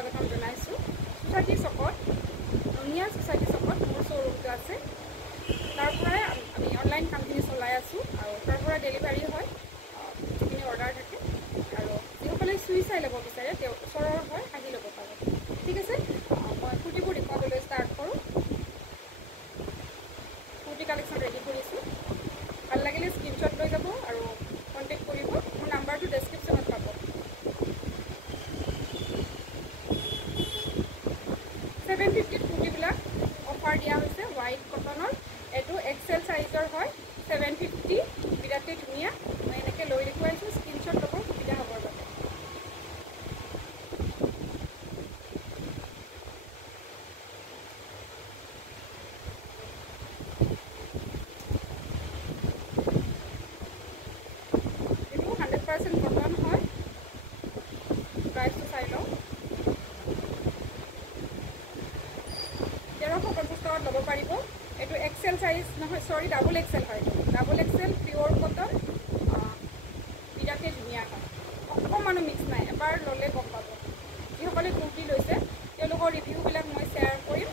স্বাগতম জনাইছোঁ। সোসাইটি চকত ধুনীয়া সোসাইটি চকত মোৰ শ্ব'ৰুমটো আছে। তাৰ পৰাই আমি অনলাইন কামখিনি চলাই আছোঁ আৰু তাৰ পৰা ডেলিভাৰী হয় যিখিনি অৰ্ডাৰ থাকে। আৰু যিসকলে চুই চাই ল'ব বিচাৰে তেওঁ ওচৰৰ হয় আহি ল'ব পাৰে। ঠিক আছে, মই কুৰ্তিবোৰ দেখুৱাবলৈ ষ্টাৰ্ট কৰোঁ। কুৰ্তি কালেকশ্যন ৰেডি কৰিছোঁ। ভাল লাগিলে স্ক্ৰীনশ্বট লৈ যাব আৰু কণ্টেক্ট কৰিব। মোৰ নাম্বাৰটো ডেছক্ৰিপশ্যনত পাব। 750 কুৰ্তিবিলাক অফাৰ দিয়া হৈছে হোৱাইট কটনৰ। এইটো এক্সেল চাইজৰ হয়। 750 বিৰাটেই ধুনীয়া। মই এনেকৈ লৈ দেখুৱাইছোঁ, স্ক্ৰীনশ্বট ল'ব সুবিধা হ'বৰ বাবে। এইটো 100% কটন হয়। প্ৰাইচটো চাই লওঁ। 1350 টকাত ল'ব পাৰিব। এইটো এক্সেল চাইজ নহয়, চৰি ডাবল এক্সেল হয়। ডাবল এক্সেল পিয়'ৰ কটন, বিৰাটেই ধুনীয়া হয়। অকণমানো মিক্স নাই, এবাৰ ল'লে গম পাব। যিসকলে কুৰ্তি লৈছে তেওঁলোকৰ ৰিভিউবিলাক মই শ্বেয়াৰ কৰিম।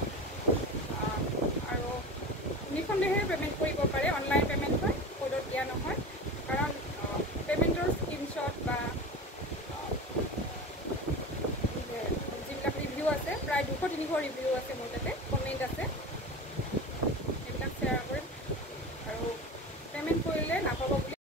আৰু নিঃসন্দেহে পে'মেণ্ট কৰিব পাৰে। অনলাইন পে'মেণ্ট হয়, ক'ডত দিয়া নহয়। কাৰণ পে'মেণ্টৰ স্ক্ৰীনশ্বট বা যিবিলাক ৰিভিউ আছে, প্ৰায় 200-300 ৰিভিউ আছে মোৰ তাতে, কমেণ্ট আছে।